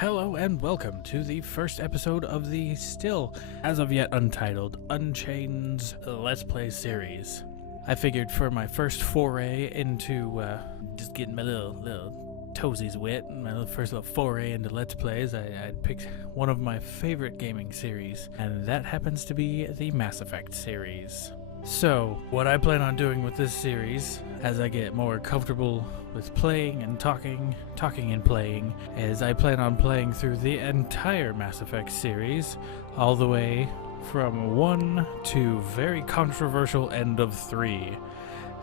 Hello and welcome to the first episode of the still, as of yet untitled, Unchained's Let's Play series. I figured for my first foray into just getting my little toesies wet, my first little foray into Let's Plays, I'd picked one of my favorite gaming series, and that happens to be the Mass Effect series. So, what I plan on doing with this series, as I get more comfortable with playing and talking and playing, is I plan on playing through the entire Mass Effect series, all the way from 1 to very controversial end of 3.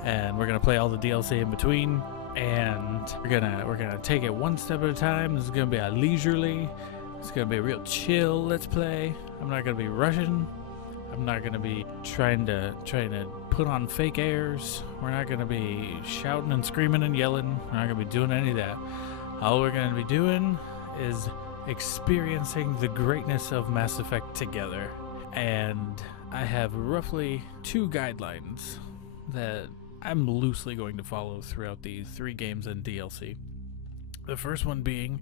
And we're gonna play all the DLC in between, and we're gonna take it one step at a time. This is gonna be a leisurely, it's gonna be a real chill Let's Play. I'm not gonna be rushing. I'm not going to be trying to put on fake airs. We're not going to be shouting and screaming and yelling. We're not going to be doing any of that. All we're going to be doing is experiencing the greatness of Mass Effect together. And I have roughly 2 guidelines that I'm loosely going to follow throughout these 3 games and DLC. The first one being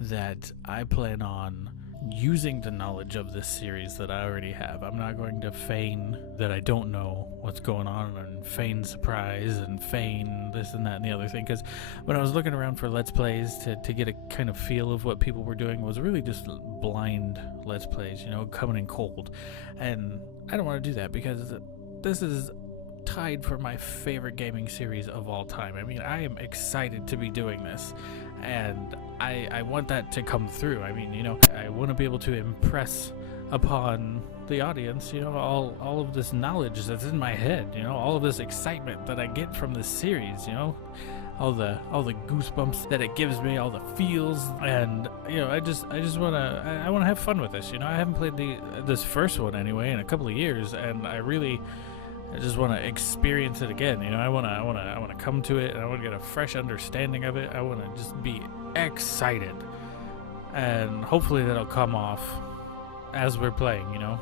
that I plan on using the knowledge of this series that I already have. I'm not going to feign that I don't know what's going on and feign surprise and feign this and that and the other thing, because when I was looking around for Let's Plays to get a kind of feel of what people were doing, was really just blind Let's Plays, you know, coming in cold. And I don't want to do that, because this is tied for my favorite gaming series of all time. I mean, I am excited to be doing this, and I want that to come through. I mean, you know, I want to be able to impress upon the audience, you know, all of this knowledge that's in my head, you know, all of this excitement that I get from this series, you know, all the goosebumps that it gives me, all the feels, and you know, I just want to have fun with this. You know, I haven't played this first one anyway in a couple of years, and I just want to experience it again. You know, I want to come to it, and I want to get a fresh understanding of it. I want to just be excited, and hopefully that'll come off as we're playing. You know,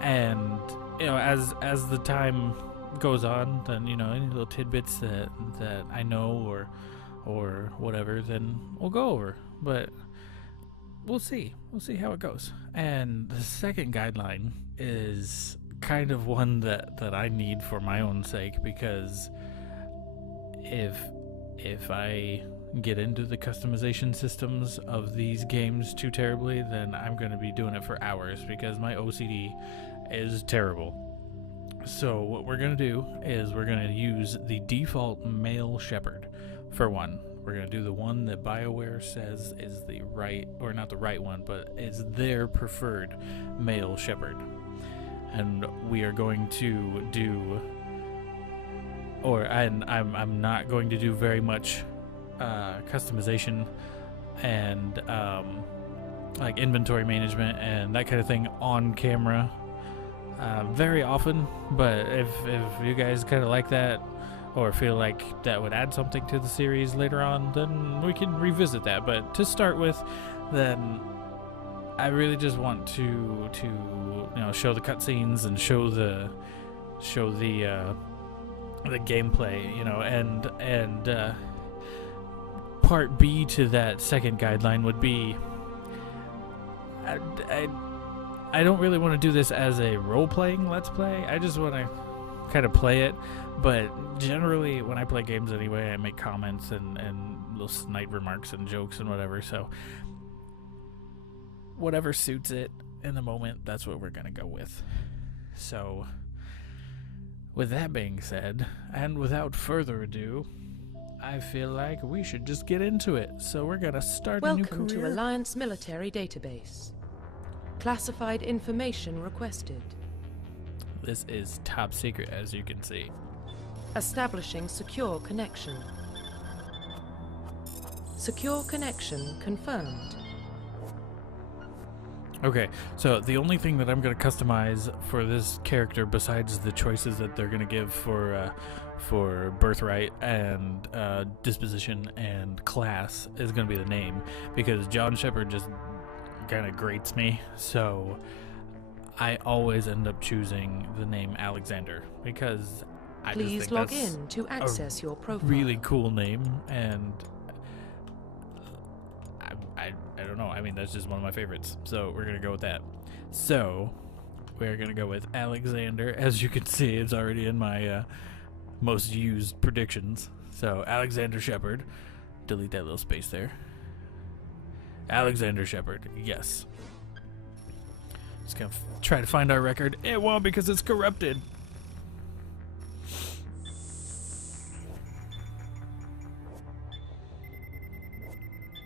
and you know, as the time goes on, then you know, any little tidbits that I know or whatever, then we'll go over. But we'll see how it goes. And the second guideline is kind of one that I need for my own sake, because if I get into the customization systems of these games too terribly, then I'm going to be doing it for hours, because my OCD is terrible. So what we're going to do is we're going to use the default male Shepard for one. We're going to do the one that BioWare says is the right, or not the right one, but is their preferred male Shepard. And we are going to do, I'm not going to do very much customization and like inventory management and that kind of thing on camera very often. But if you guys kind of like that, or feel like that would add something to the series later on, then we can revisit that. But to start with, then I really just want to you know, show the cutscenes and show the gameplay, you know, and part B to that second guideline would be I don't really want to do this as a role-playing Let's Play. I just want to kind of play it, but generally when I play games anyway, I make comments and little snide remarks and jokes and whatever, so whatever suits it in the moment, that's what we're gonna go with. So with that being said, and without further ado, I feel like we should just get into it. So we're gonna start a new career. Welcome to Alliance Military Database. Classified information requested. This is top secret, as you can see. Establishing secure connection. Secure connection confirmed. Okay, so the only thing that I'm going to customize for this character, besides the choices that they're going to give for birthright and disposition and class, is going to be the name, because John Shepard just kind of grates me, so I always end up choosing the name Alexander, because I just think log that's in to access your profile. really cool name, and I don't know. I mean, that's just one of my favorites. So we're going to go with that. So we're going to go with Alexander. As you can see, it's already in my most used predictions. So Alexander Shepard. Delete that little space there. Alexander Shepard. Yes. Just going to try to find our record. It won't because it's corrupted.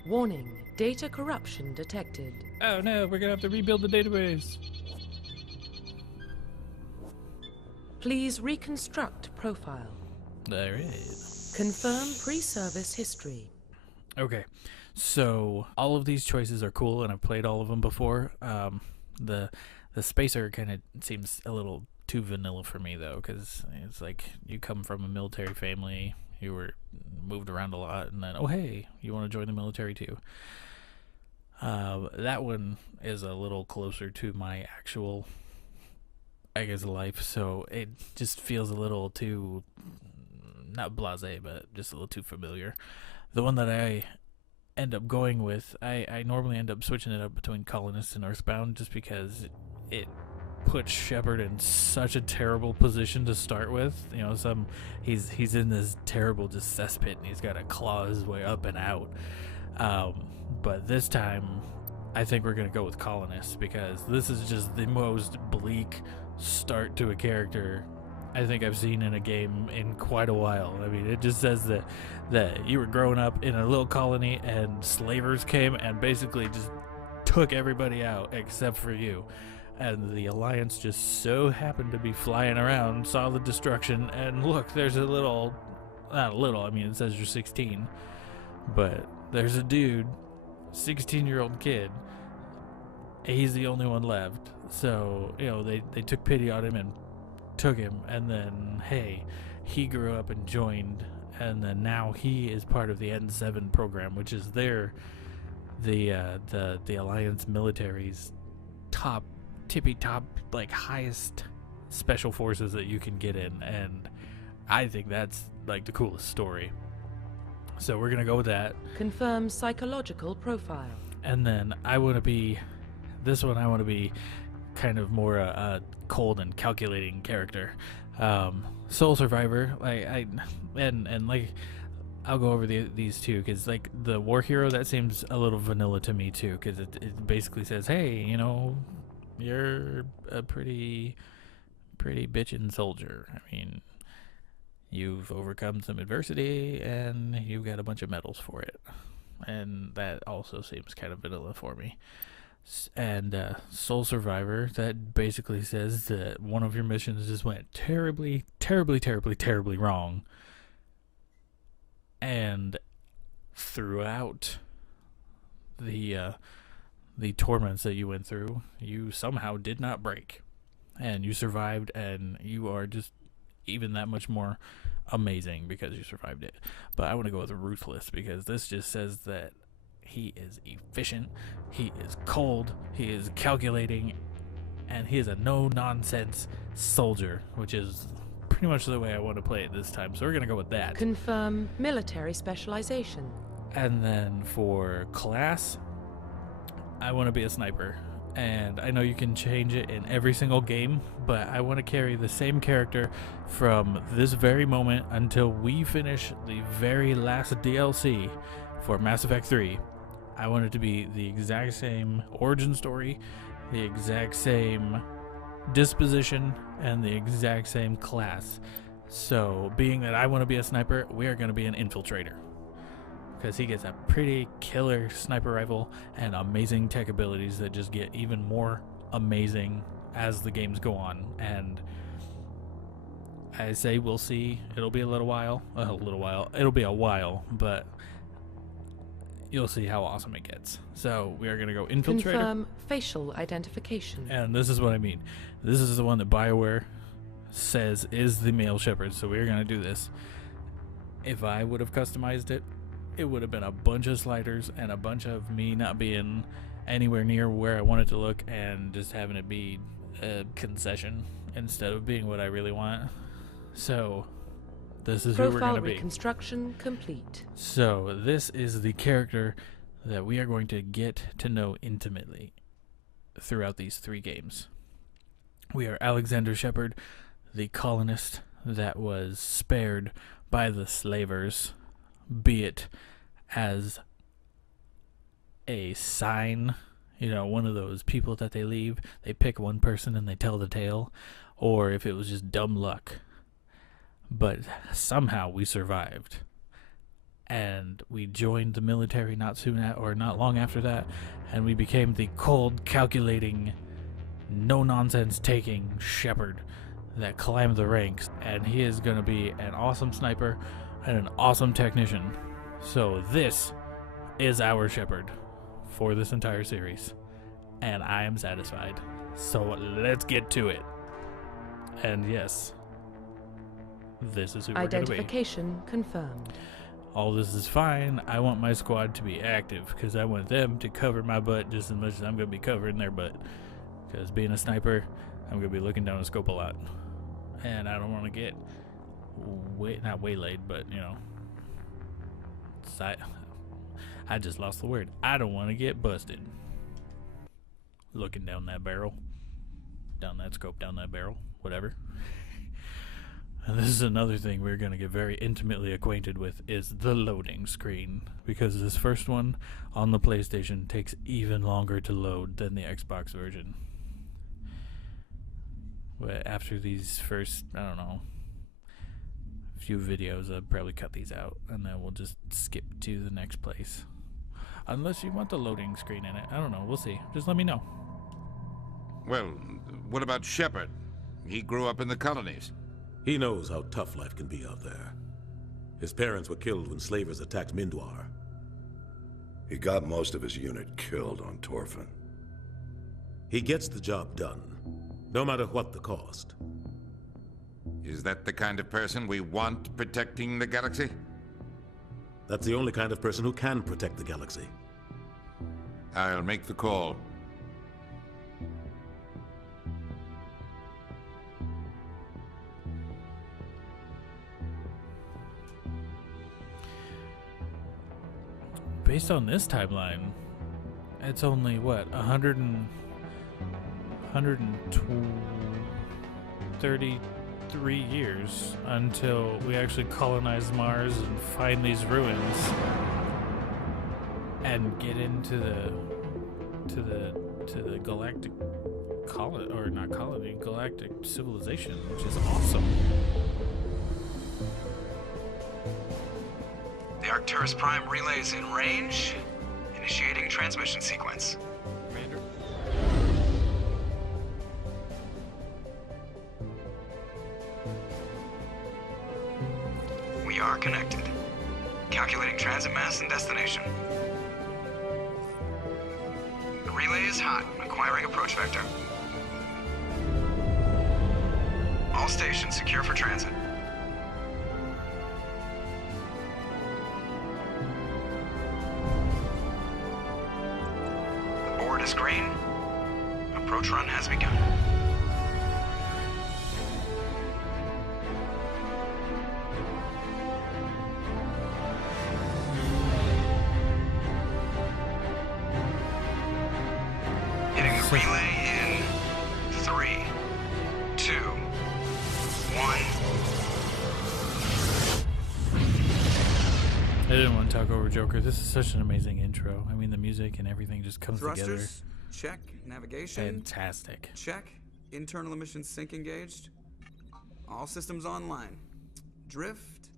Warning, data corruption detected. Oh no, we're going to have to rebuild the database. Please reconstruct profile. There it is. Confirm pre-service history. Okay, so all of these choices are cool, and I've played all of them before. The spacer kind of seems a little too vanilla for me, though, because it's like you come from a military family, you were moved around a lot, and then, oh hey, you want to join the military too. That one is a little closer to my actual, I guess, life, so it just feels a little too, not blasé, but just a little too familiar. The one that I end up going with, I normally end up switching it up between Colonists and Earthbound, just because it puts Shepard in such a terrible position to start with. You know, he's in this terrible just cesspit, and he's got to claw his way up and out. But this time, I think we're going to go with Colonists, because this is just the most bleak start to a character I think I've seen in a game in quite a while. I mean, it just says that you were growing up in a little colony and slavers came and basically just took everybody out except for you. And the Alliance just so happened to be flying around, saw the destruction, and look, there's a little, not a little, I mean, it says you're 16, but there's a dude, 16-year-old kid, he's the only one left. So, you know, they took pity on him and took him, and then, hey, he grew up and joined, and then now he is part of the N7 program, which is the Alliance military's tippy top, like, highest special forces that you can get in, and I think that's like the coolest story. So we're gonna go with that. Confirm psychological profile. And then I want to be kind of more a cold and calculating character. Soul Survivor, and like, I'll go over these two, because like the War Hero, that seems a little vanilla to me too, because it basically says, hey, you know, you're a pretty bitchin' soldier. I mean, you've overcome some adversity and you've got a bunch of medals for it, and that also seems kind of vanilla for me. And Soul Survivor, that basically says that one of your missions just went terribly wrong, and throughout the torments that you went through, you somehow did not break, and you survived, and you are just even that much more amazing because you survived it. But I want to go with Ruthless, because this just says that he is efficient, he is cold, he is calculating, and he is a no-nonsense soldier, which is pretty much the way I want to play it this time. So we're going to go with that. Confirm military specialization. And then for class, I want to be a sniper. And I know you can change it in every single game, but I want to carry the same character from this very moment until we finish the very last DLC for Mass Effect 3. I want it to be the exact same origin story, the exact same disposition, and the exact same class. So, being that I want to be a sniper, we are going to be an infiltrator, because he gets a pretty killer sniper rifle and amazing tech abilities that just get even more amazing as the games go on. And I say we'll see. It'll be it'll be a while, but you'll see how awesome it gets. So we are going to go infiltrator. Confirm facial identification. And this is what I mean. This is the one that BioWare says is the male Shepard. So we're going to do this. If I would have customized it, it would have been a bunch of sliders and a bunch of me not being anywhere near where I want it to look, and just having it be a concession instead of being what I really want. So this is who we're going to be. Profile reconstruction complete. So this is the character that we are going to get to know intimately throughout these 3 games. We are Alexander Shepard, the colonist that was spared by the slavers, be it as a sign, one of those people that they leave, they pick one person and they tell the tale, or if it was just dumb luck. But somehow we survived. And we joined the military not long after that, and we became the cold, calculating, no-nonsense taking Shepard that climbed the ranks, and he is going to be an awesome sniper and an awesome technician. So this is our Shepard for this entire series, and I am satisfied. So let's get to it. And yes, this is who we're going to be. Identification confirmed. All this is fine. I want my squad to be active because I want them to cover my butt just as much as I'm going to be covering their butt. Because being a sniper, I'm going to be looking down the scope a lot. And I don't want to get, not waylaid, but, I just lost the word. I don't want to get busted. Looking down that barrel. Down that scope, down that barrel. Whatever. And this is another thing we're going to get very intimately acquainted with, is the loading screen. Because this first one on the PlayStation takes even longer to load than the Xbox version. But after these first, few videos, I'll probably cut these out. And then we'll just skip to the next place. Unless you want the loading screen in it. I don't know. We'll see. Just let me know. Well, what about Shepard? He grew up in the colonies. He knows how tough life can be out there. His parents were killed when slavers attacked Mindwar. He got most of his unit killed on Torfin. He gets the job done, no matter what the cost. Is that the kind of person we want protecting the galaxy? That's the only kind of person who can protect the galaxy. I'll make the call. Based on this timeline, it's only, 133 years until we actually colonize Mars and find these ruins and get into the galactic galactic civilization, which is awesome. The Arcturus Prime relay is in range. Initiating transmission sequence. Commander? We are connected. Calculating transit mass and destination. The relay is hot. Acquiring approach vector. All stations secure for transit. Is green. Approach run has begun. Hitting the relay in 3, 2, 1. I didn't want to talk over Joker. This is such an amazing intro. I mean, the music and everything just comes together. Thrusters, check. Navigation, Fantastic. check. Internal emissions sync engaged. All systems online. Drift,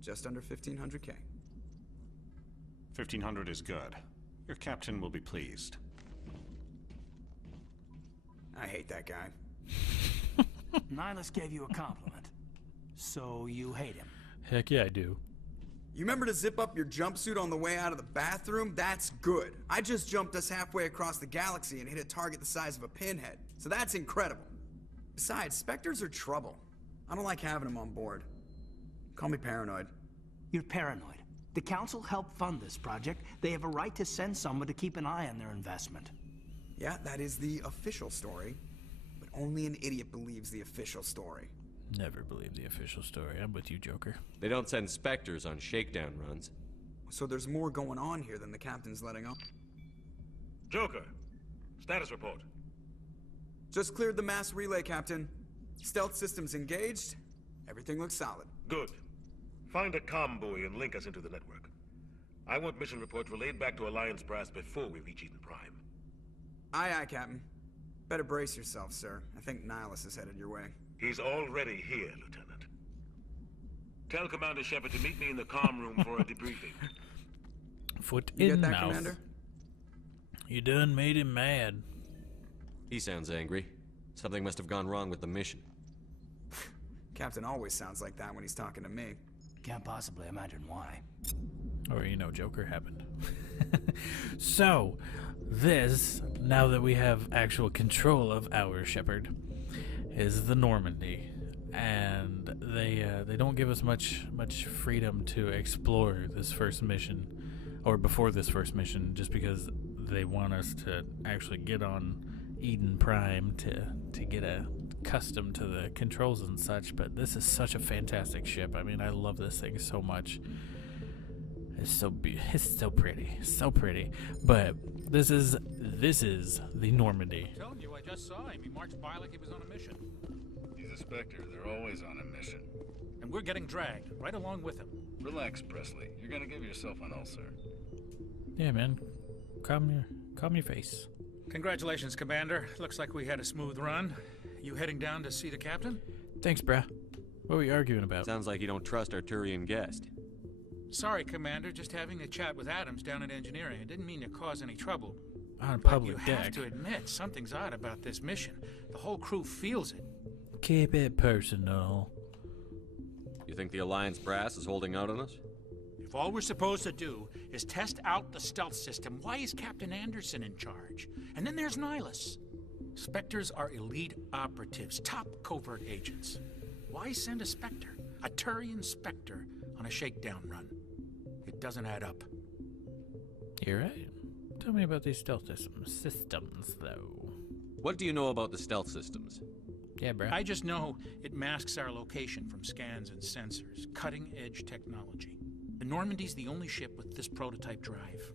just under 1,500K. 1,500 is good. Your captain will be pleased. I hate that guy. Nihilus gave you a compliment. So you hate him. Heck yeah, I do. You remember to zip up your jumpsuit on the way out of the bathroom? That's good. I just jumped us halfway across the galaxy and hit a target the size of a pinhead. So that's incredible. Besides, Spectres are trouble. I don't like having them on board. Call me paranoid. You're paranoid. The Council helped fund this project. They have a right to send someone to keep an eye on their investment. Yeah, that is the official story. But only an idiot believes the official story. Never believe the official story. I'm with you, Joker. They don't send Spectres on shakedown runs. So there's more going on here than the captain's letting on. Joker, status report. Just cleared the mass relay, Captain. Stealth systems engaged. Everything looks solid. Good. Find a comm buoy and link us into the network. I want mission reports relayed back to Alliance brass before we reach Eden Prime. Aye, aye, Captain. Better brace yourself, sir. I think Nihilus is headed your way. He's already here, Lieutenant. Tell Commander Shepard to meet me in the comm room for a debriefing. Foot You in get that, mouth. Commander? You done made him mad. He sounds angry. Something must have gone wrong with the mission. Captain always sounds like that when he's talking to me. Can't possibly imagine why. Or, you know, Joker happened. So, this, now that we have actual control of our Shepard, is the Normandy. And they don't give us much freedom to explore this first mission, or before this first mission, just because they want us to actually get on Eden Prime to get accustomed to the controls and such. But this is such a fantastic ship. I mean, I love this thing so much. It's so pretty. But this is the Normandy. I'm telling you, I just saw him. He marched by like he was on a mission. He's a Spectre. They're always on a mission. And we're getting dragged right along with him. Relax, Presley. You're gonna give yourself an ulcer. Yeah, man. Calm your face. Congratulations, Commander. Looks like we had a smooth run. You heading down to see the captain? Thanks, bruh. What were you arguing about? Sounds like you don't trust our Turian guest. Sorry, Commander. Just having a chat with Adams down at engineering. I didn't mean to cause any trouble. On a But public you deck. have to admit, something's odd about this mission. The whole crew feels it. Keep it personal. You think the Alliance brass is holding out on us? If all we're supposed to do is test out the stealth system, why is Captain Anderson in charge? And then there's Nihilus. Spectres are elite operatives, top covert agents. Why send a Spectre, a Turian Spectre, on a shakedown run? It doesn't add up. You're right. Tell me about these stealth systems, though. What do you know about the stealth systems? Yeah, bruh. I just know it masks our location from scans and sensors. Cutting-edge technology. The Normandy's the only ship with this prototype drive.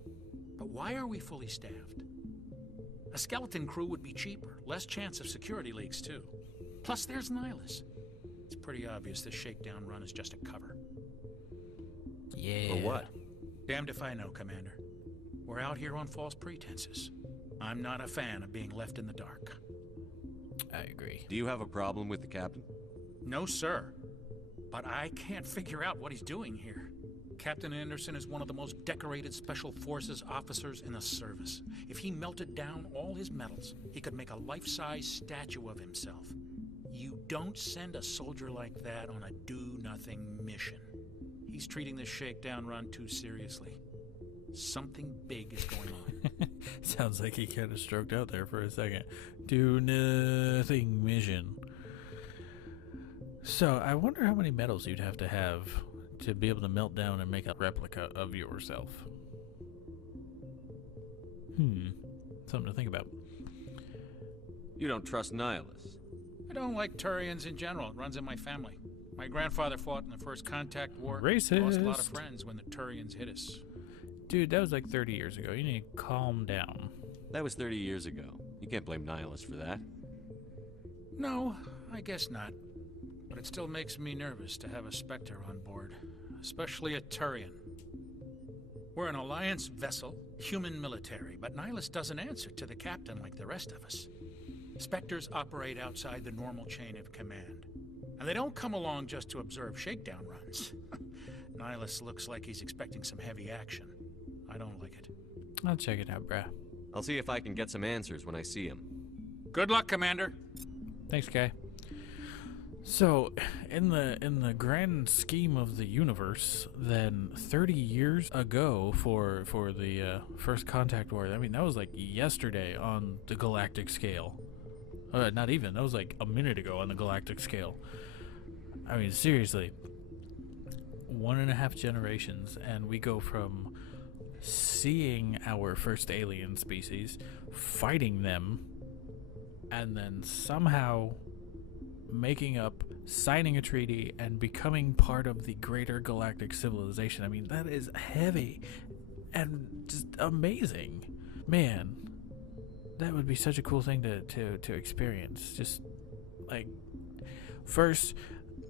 But why are we fully staffed? A skeleton crew would be cheaper, less chance of security leaks, too. Plus, there's Nihilus. It's pretty obvious this shakedown run is just a cover. Yeah. For what? Damned if I know, Commander. We're out here on false pretenses. I'm not a fan of being left in the dark. I agree. Do you have a problem with the captain? No, sir. But I can't figure out what he's doing here. Captain Anderson is one of the most decorated Special Forces officers in the service. If he melted down all his medals, he could make a life-size statue of himself. You don't send a soldier like that on a do-nothing mission. He's treating this shakedown run too seriously. Something big is going on. Sounds like he kind of stroked out there for a second. Do nothing mission. So, I wonder how many medals you'd have to be able to melt down and make a replica of yourself. Something to think about. You don't trust Nihilus. I don't like Turians in general. It runs in my family. My grandfather fought in the First Contact War. Racist. Lost a lot of friends when the Turians hit us. Dude, that was like 30 years ago. You need to calm down. That was 30 years ago. You can't blame Nihilus for that. No, I guess not. But it still makes me nervous to have a Spectre on board. Especially a Turian. We're an Alliance vessel, human military, but Nihilus doesn't answer to the captain like the rest of us. Spectres operate outside the normal chain of command. And they don't come along just to observe shakedown runs. Nihilus looks like he's expecting some heavy action. I don't like it. I'll check it out, bruh. I'll see if I can get some answers when I see him. Good luck, Commander. Thanks, Kai. So, in the grand scheme of the universe, then 30 years ago for the First Contact War, I mean, that was like yesterday on the galactic scale. Not even. That was like a minute ago on the galactic scale. I mean, seriously. 1.5 generations, and we go from seeing our first alien species, fighting them, and then somehow making up, signing a treaty, and becoming part of the greater galactic civilization. I mean, that is heavy and just amazing. Man, that would be such a cool thing to experience. Just, like, first,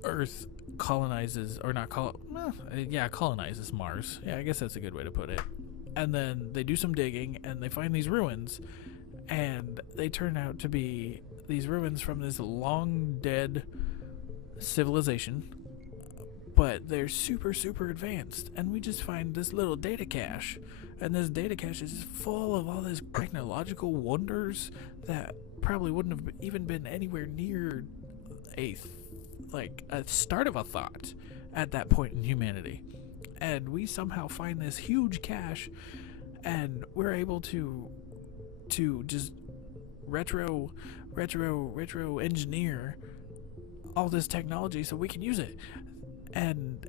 Earth colonizes, or not colonizes Mars. Yeah, I guess that's a good way to put it. And then they do some digging, and they find these ruins, and they turn out to be these ruins from this long dead civilization, but they're super, super advanced. And we just find this little data cache, and this data cache is just full of all these technological wonders that probably wouldn't have even been anywhere near a start of a thought at that point in humanity. And we somehow find this huge cache, and we're able to just retro engineer all this technology so we can use it. And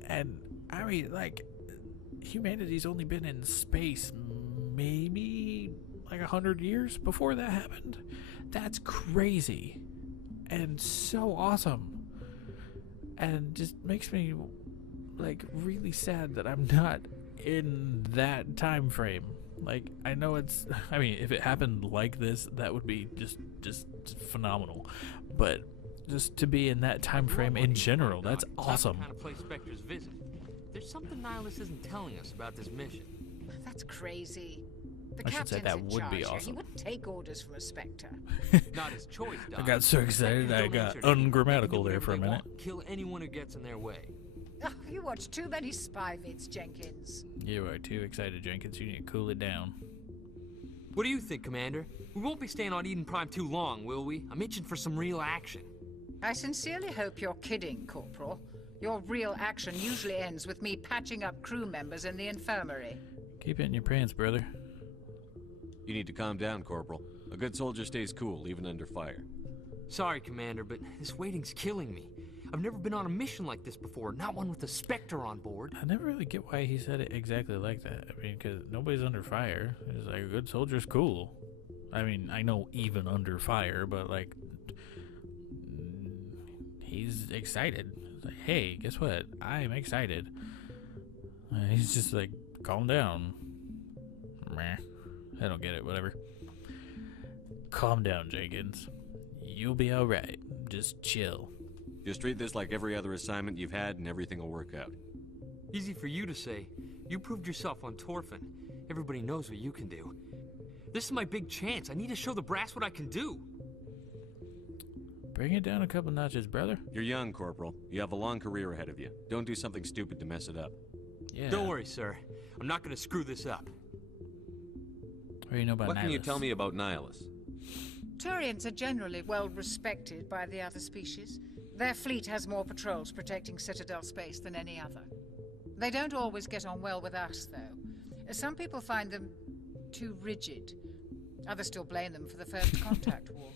I mean, like, humanity's only been in space maybe like 100 years before that happened. That's crazy and so awesome, and just makes me like really sad that I'm not in that time frame. Like, I know I mean, if it happened like this, that would be just phenomenal. But just to be in that time frame in general, that's awesome. Kind of place Spectre's visit. There's something Nihilus isn't telling us about this mission. That's crazy. The I should say captain's that in would charge be here. awesome. He wouldn't take orders from a Spectre. Not his choice, Doc. I got so excited I got ungrammatical there for a minute. Kill anyone who gets in their way. Oh, you watch too many spy vids, Jenkins. You are too excited, Jenkins. You need to cool it down. What do you think, Commander? We won't be staying on Eden Prime too long, will we? I'm itching for some real action. I sincerely hope you're kidding, Corporal. Your real action usually ends with me patching up crew members in the infirmary. Keep it in your pants, brother. You need to calm down, Corporal. A good soldier stays cool, even under fire. Sorry, Commander, but this waiting's killing me. I've never been on a mission like this before, not one with a Spectre on board. I never really get why he said it exactly like that. I mean, because nobody's under fire. It's like, a good soldier's cool. I mean, I know even under fire, but, like, he's excited. It's like, hey, guess what? I'm excited. He's just like, calm down. Meh. I don't get it, whatever. Calm down, Jenkins. You'll be alright. Just chill. Just treat this like every other assignment you've had and everything will work out. Easy for you to say. You proved yourself on Torfin. Everybody knows what you can do. This is my big chance. I need to show the brass what I can do. Bring it down a couple notches, brother. You're young, Corporal. You have a long career ahead of you. Don't do something stupid to mess it up. Yeah. Don't worry, sir. I'm not going to screw this up. What do you know about What Nihilus? can you tell me about Nihilus? Turians are generally well respected by the other species. Their fleet has more patrols protecting Citadel space than any other. They don't always get on well with us, though. Some people find them too rigid. Others still blame them for the First Contact War.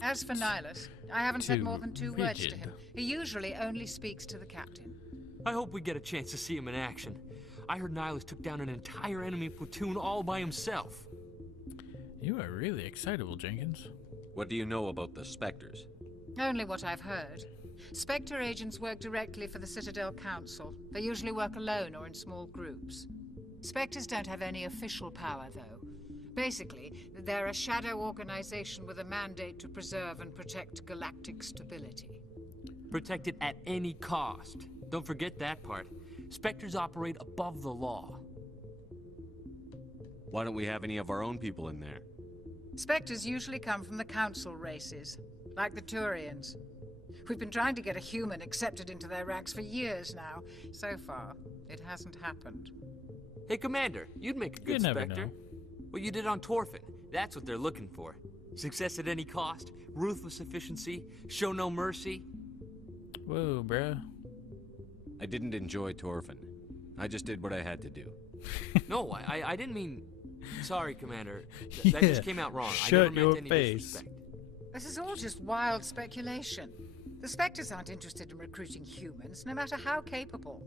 As for Nihilus, I haven't said more than 2 words to him. He usually only speaks to the captain. I hope we get a chance to see him in action. I heard Nihilus took down an entire enemy platoon all by himself. You are really excitable, Jenkins. What do you know about the Spectres? Only what I've heard. Spectre agents work directly for the Citadel Council. They usually work alone or in small groups. Spectres don't have any official power, though. Basically, they're a shadow organization with a mandate to preserve and protect galactic stability. Protect it at any cost. Don't forget that part. Spectres operate above the law. Why don't we have any of our own people in there? Spectres usually come from the Council races, like the Turians. We've been trying to get a human accepted into their ranks for years now. So far, it hasn't happened. Hey, Commander, you'd make a good Spectre. What you did on Torfin, that's what they're looking for. Success at any cost, ruthless efficiency, show no mercy. Whoa, bruh. I didn't enjoy Torfin. I just did what I had to do. No, I didn't mean... Sorry, Commander. That just came out wrong. Shut I never your meant any face. disrespect. This is all just wild speculation. The Spectres aren't interested in recruiting humans, no matter how capable.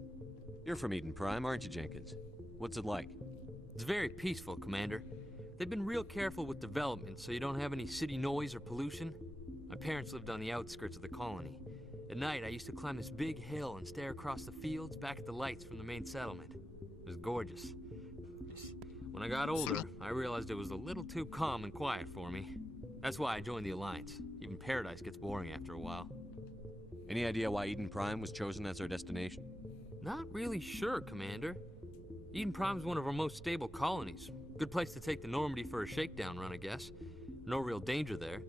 You're from Eden Prime, aren't you, Jenkins? What's it like? It's very peaceful, Commander. They've been real careful with development, so you don't have any city noise or pollution. My parents lived on the outskirts of the colony. At night, I used to climb this big hill and stare across the fields back at the lights from the main settlement. It was gorgeous. Just, when I got older, I realized it was a little too calm and quiet for me. That's why I joined the Alliance. Even Paradise gets boring after a while. Any idea why Eden Prime was chosen as our destination? Not really sure, Commander. Eden Prime's one of our most stable colonies. Good place to take the Normandy for a shakedown run, I guess. No real danger there.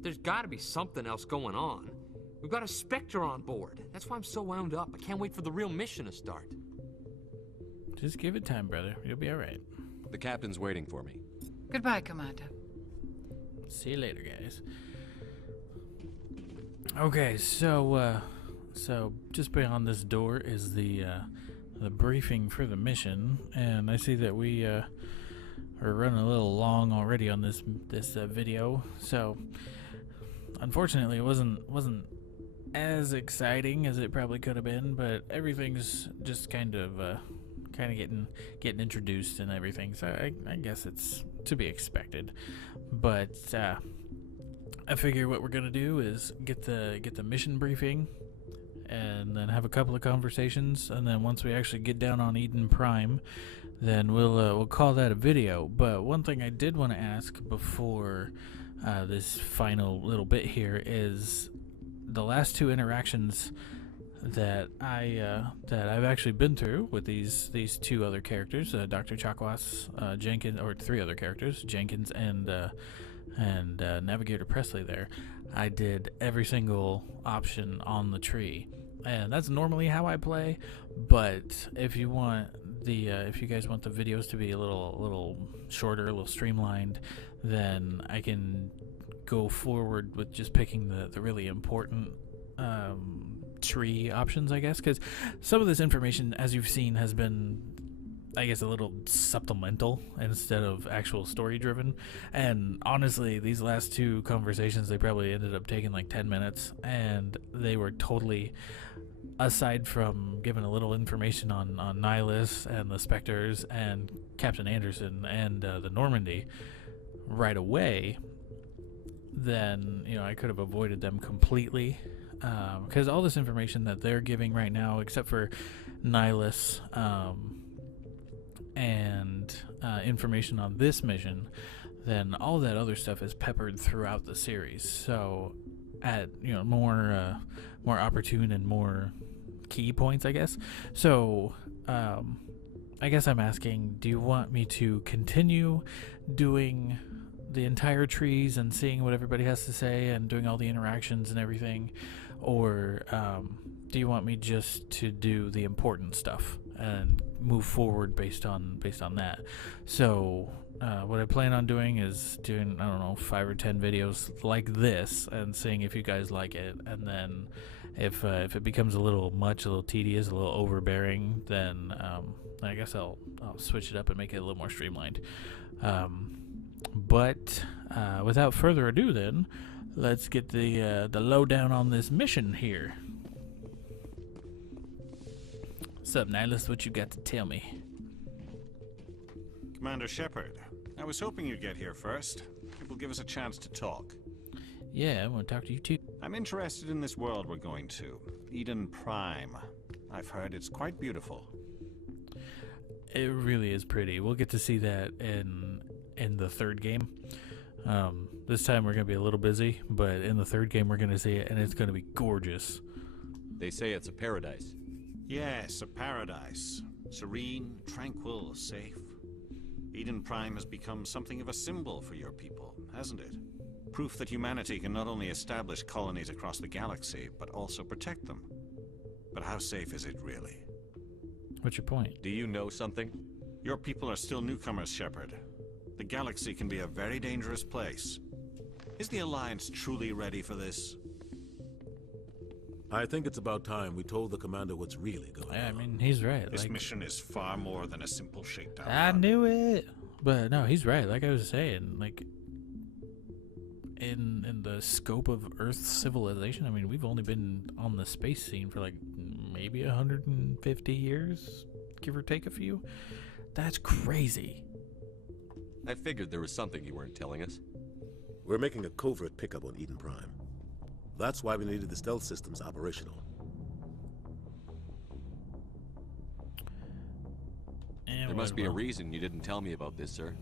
There's gotta be something else going on. We've got a Spectre on board. That's why I'm so wound up. I can't wait for the real mission to start. Just give it time, brother. You'll be alright. The captain's waiting for me. Goodbye, Commander. See you later, guys. Okay, so just beyond this door is the briefing for the mission, and I see that we are running a little long already on this video. So unfortunately, it wasn't as exciting as it probably could have been, but everything's just kind of getting introduced and everything. So I guess it's to be expected, but I figure what we're gonna do is get the mission briefing, and then have a couple of conversations, and then once we actually get down on Eden Prime, then we'll call that a video. But one thing I did want to ask before this final little bit here is the last two interactions that I've actually been through with these two other characters, Dr. Chakwas, Jenkins, or three other characters, Jenkins and Navigator Presley. There, I did every single option on the tree, and that's normally how I play. But if you want if you guys want the videos to be a little shorter, a little streamlined, then I can go forward with just picking the really important tree options, I guess, because some of this information, as you've seen, has been, I guess, a little supplemental instead of actual story driven. And honestly, these last two conversations, they probably ended up taking like 10 minutes, and they were totally, aside from giving a little information on Nihilus and the Spectres and Captain Anderson and the Normandy right away, then I could have avoided them completely, because all this information that they're giving right now, except for Nihilus and information on this mission, then all that other stuff is peppered throughout the series. So at more opportune and more key points, I guess. So I guess I'm asking, do you want me to continue doing the entire trees and seeing what everybody has to say and doing all the interactions and everything, or do you want me just to do the important stuff and move forward based on that? So what I plan on doing is doing, I don't know, 5 or 10 videos like this and seeing if you guys like it, and then if it becomes a little much, a little tedious, a little overbearing, then I guess I'll switch it up and make it a little more streamlined. But without further ado, then let's get the lowdown on this mission here. What's up, Nihilus? What you got to tell me? Commander Shepard, I was hoping you'd get here first. It will give us a chance to talk. Yeah, I want to talk to you too. I'm interested in this world we're going to, Eden Prime. I've heard it's quite beautiful. It really is pretty. We'll get to see that in the third game. This time we're going to be a little busy, but in the third game we're going to see it, and it's going to be gorgeous. They say it's a paradise. Yes, a paradise. Serene, tranquil, safe. Eden Prime has become something of a symbol for your people, hasn't it? Proof that humanity can not only establish colonies across the galaxy, but also protect them. But how safe is it really? What's your point? Do you know something? Your people are still newcomers, Shepard. The galaxy can be a very dangerous place. Is the Alliance truly ready for this? I think it's about time we told the commander what's really going on. I mean, he's right. This mission is far more than a simple shakedown. I knew it. But no, he's right. Like I was saying, like in the scope of Earth's civilization, I mean, we've only been on the space scene for like maybe 150 years, give or take a few. That's crazy. I figured there was something you weren't telling us. We're making a covert pickup on Eden Prime. That's why we needed the stealth systems operational. There must be a reason you didn't tell me about this, sir.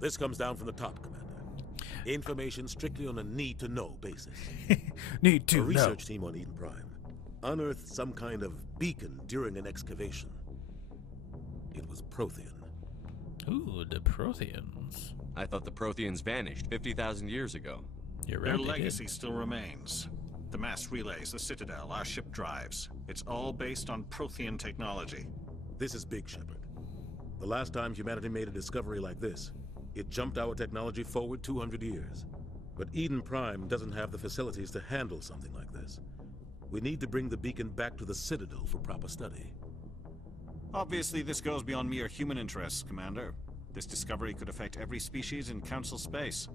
This comes down from the top, Commander. Information strictly on a need-to-know basis. Need to know. A research team on Eden Prime unearthed some kind of beacon during an excavation. It was Prothean. Ooh, the Protheans. I thought the Protheans vanished 50,000 years ago. You're right, Their legacy still remains. The mass relays, the Citadel, our ship drives. It's all based on Prothean technology. This is big, Shepard. The last time humanity made a discovery like this, it jumped our technology forward 200 years. But Eden Prime doesn't have the facilities to handle something like this. We need to bring the beacon back to the Citadel for proper study. Obviously, this goes beyond mere human interests, Commander. This discovery could affect every species in Council space.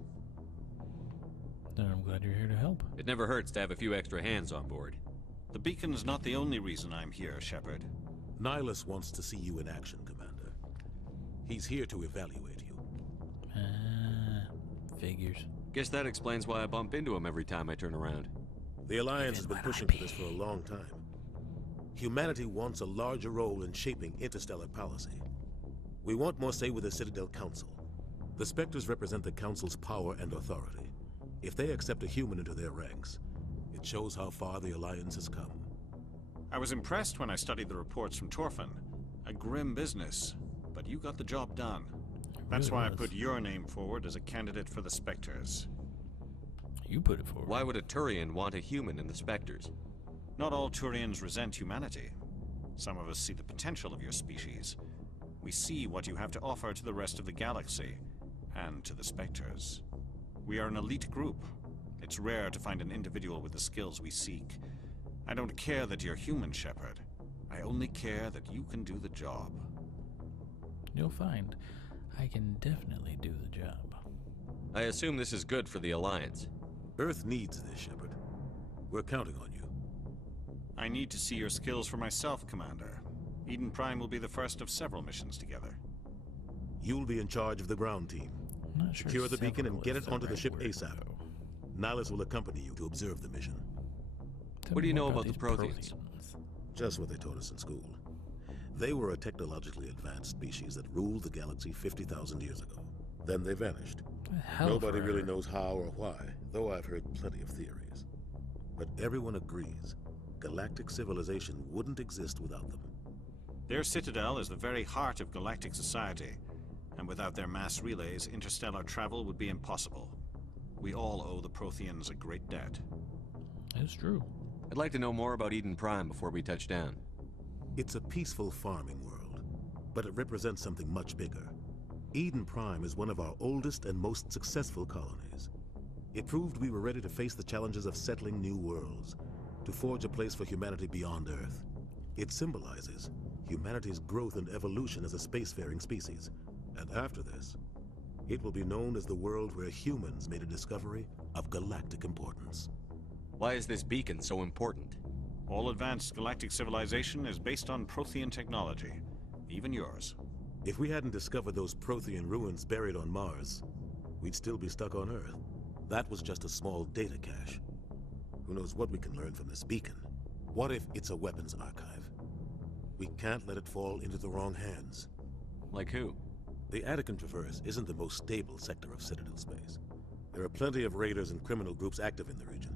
Then I'm glad you're here to help. It never hurts to have a few extra hands on board. The beacon's not the only reason I'm here, Shepard. Nihilus wants to see you in action, Commander. He's here to evaluate you. Figures. Guess that explains why I bump into him every time I turn around. The Alliance has been pushing for this for a long time. Humanity wants a larger role in shaping interstellar policy. We want more say with the Citadel Council. The Spectres represent the Council's power and authority. If they accept a human into their ranks, it shows how far the Alliance has come. I was impressed when I studied the reports from Torfin. A grim business, but you got the job done. That's why I put your name forward as a candidate for the Spectres. You put it forward. Why would a Turian want a human in the Spectres? Not all Turians resent humanity. Some of us see the potential of your species. We see what you have to offer to the rest of the galaxy, and to the Spectres. We are an elite group. It's rare to find an individual with the skills we seek. I don't care that you're human, Shepard. I only care that you can do the job. You'll find I can definitely do the job. I assume this is good for the Alliance. Earth needs this, Shepard. We're counting on you. I need to see your skills for myself, Commander. Eden Prime will be the first of several missions together. You'll be in charge of the ground team. Secure the beacon and get it onto the ship ASAP. Nihilus will accompany you to observe the mission. What do you know about the Protheans? Just what they taught us in school. They were a technologically advanced species that ruled the galaxy 50,000 years ago. Then they vanished. Nobody really knows how or why, though I've heard plenty of theories. But everyone agrees, galactic civilization wouldn't exist without them. Their citadel is the very heart of galactic society, and without their mass relays, interstellar travel would be impossible. We all owe the Protheans a great debt. That's true. I'd like to know more about Eden Prime before we touch down. It's a peaceful farming world, but it represents something much bigger. Eden Prime is one of our oldest and most successful colonies. It proved we were ready to face the challenges of settling new worlds, to forge a place for humanity beyond Earth. It symbolizes humanity's growth and evolution as a spacefaring species. And after this, it will be known as the world where humans made a discovery of galactic importance. Why is this beacon so important? All advanced galactic civilization is based on Prothean technology, even yours. If we hadn't discovered those Prothean ruins buried on Mars, we'd still be stuck on Earth. That was just a small data cache. Who knows what we can learn from this beacon? What if it's a weapons archive? We can't let it fall into the wrong hands. Like who? The Attican Traverse isn't the most stable sector of Citadel space. There are plenty of raiders and criminal groups active in the region.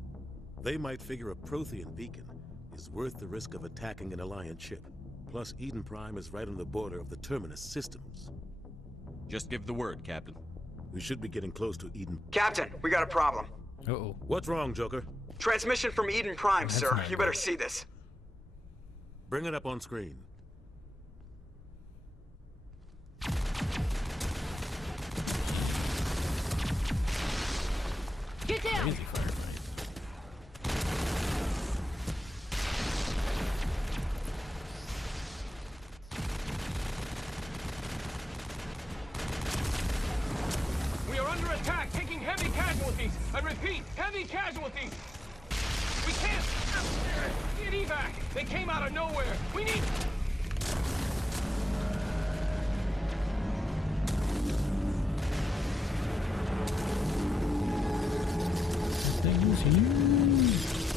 They might figure a Prothean beacon is worth the risk of attacking an Alliance ship. Plus, Eden Prime is right on the border of the Terminus systems. Just give the word, Captain. We should be getting close to Eden. Captain, we got a problem. Uh-oh. What's wrong, Joker? Transmission from Eden Prime, sir. You better see this. Bring it up on screen. Get down! Easy firefight. We are under attack, taking heavy casualties. I repeat, heavy casualties. We can't get evac. They came out of nowhere. We need... Thing is huge.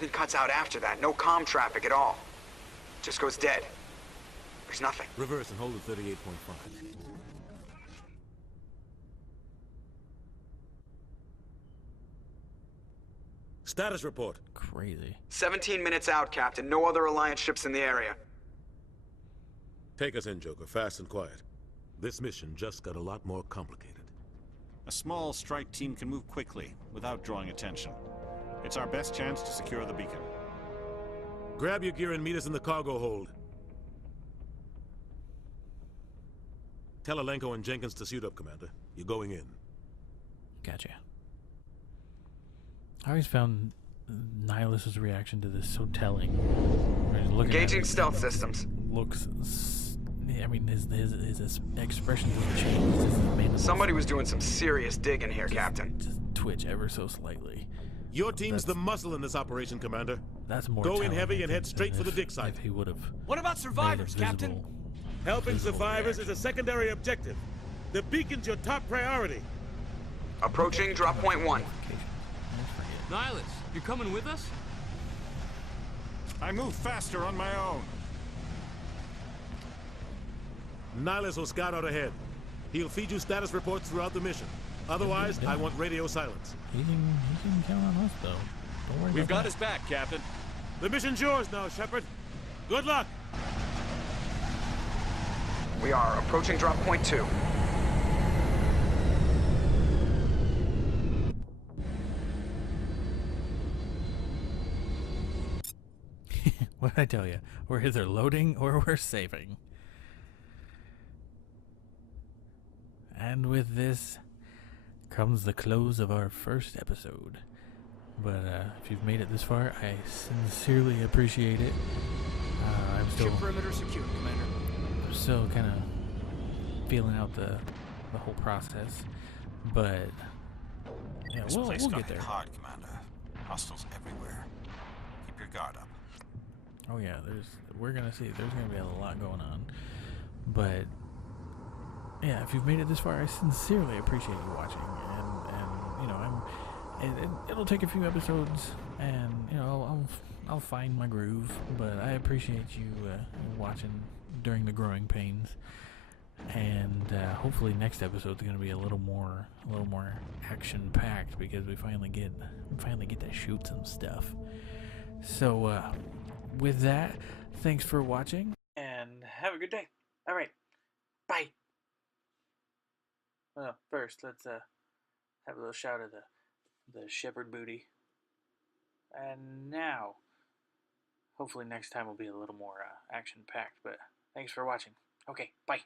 everything cuts out after that. No comm traffic at all. Just goes dead. There's nothing. Reverse and hold at 38.5. Status report. Crazy. 17 minutes out, Captain. No other Alliance ships in the area. Take us in, Joker. Fast and quiet. This mission just got a lot more complicated. A small strike team can move quickly, without drawing attention. It's our best chance to secure the beacon. Grab your gear and meet us in the cargo hold. Tell Alenko and Jenkins to suit up, Commander. You're going in. Gotcha. I always found Nihilus's reaction to this so telling. Engaging stealth systems. Looks... I mean, his expression doesn't change. Somebody was doing some serious digging here, Captain. Just twitch ever so slightly. Your team's the muscle in this operation, Commander. That's more Go in heavy and head straight for the dig site. If he would have... What about survivors, Captain? Helping survivors is a secondary objective. The beacon's your top priority. Approaching drop point 1. Nihilus, you're coming with us? I move faster on my own. Nihilus will scout out ahead. He'll feed you status reports throughout the mission. Otherwise, I want radio silence. He can count on us, though. Don't worry. We've got his back, Captain. The mission's yours now, Shepard. Good luck. We are approaching drop point 2. What did I tell you? We're either loading or we're saving. And with this comes the close of our first episode. But if you've made it this far, I sincerely appreciate it. I'm still... Ship perimeter secure, Commander. I'm still kind of feeling out the whole process. But yeah, This we'll place get got there. hit hard, Commander. Hostiles everywhere. Keep your guard up. Oh yeah, we're gonna see. There's gonna be a lot going on. But yeah, if you've made it this far, I sincerely appreciate you watching. And you know, it'll take a few episodes, and you know, I'll find my groove. But I appreciate you watching during the growing pains. And hopefully next episode's gonna be a little more action packed, because we finally get to shoot some stuff. So with that, thanks for watching, and have a good day. All right, bye. Well, first let's have a little shout of the Shepard booty, and now hopefully next time will be a little more action packed. But thanks for watching. Okay, bye.